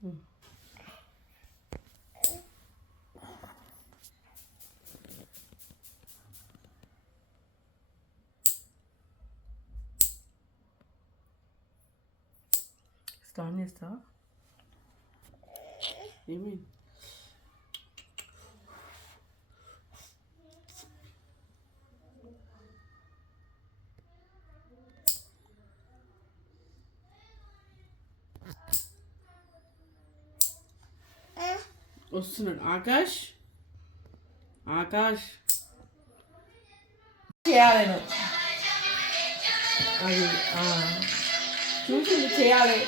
Start చేస్తావా? ఏమి వస్తున్నాడు ఆకాష్. ఆకాష్ చేయాలి అది చూసి చేయాలి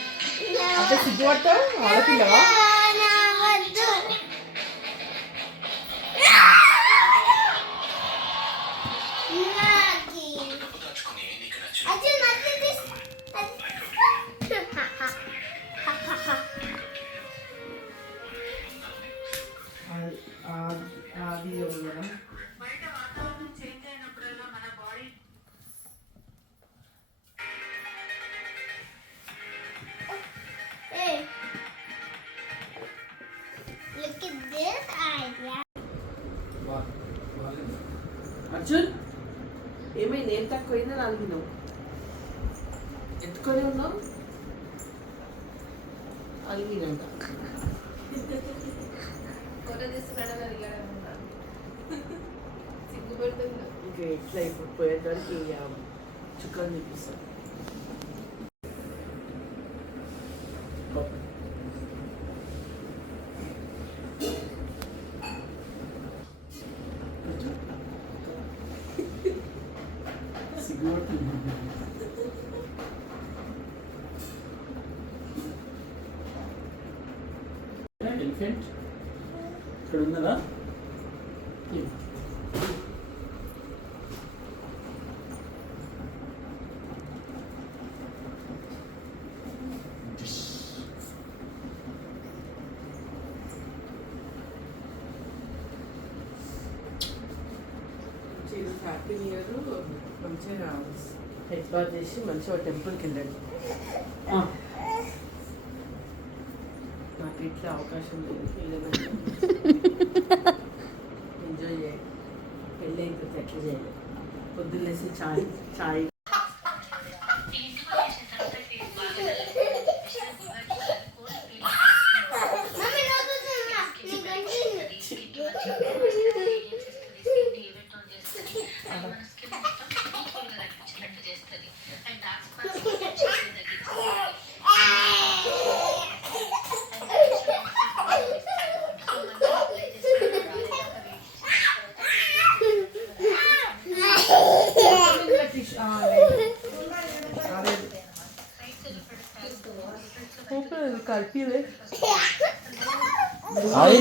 అంటే సిగ్గుపడతావు ఆడపిల్లవా? అది మేడం అర్జున్ ఏమైంది? ఏం తక్కువైందని అడిగినావు, ఎత్తుకొని ఉన్నావు, అడిగినాక ఇంకా ఎట్లా ఇప్పుడు పోయేదానికి చుక్కలు చూపిస్తాను. ఎలిఫెంట్ ఇక్కడ ఉన్నదా? Happy new year. మంచిగా హెడ్ బాత్ చేసి మంచిగా టెంపుల్కి వెళ్ళండి. నాకు ఇట్లా అవకాశం లేదు, ఎంజాయ్ చేయాలి. పెళ్ళి అయిపోతే ఎట్లా చేయాలి? పొద్దున్నేసి చాయ్ కలిపి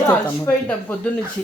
మర్చిపోయింటాం పొద్దున్నుంచి.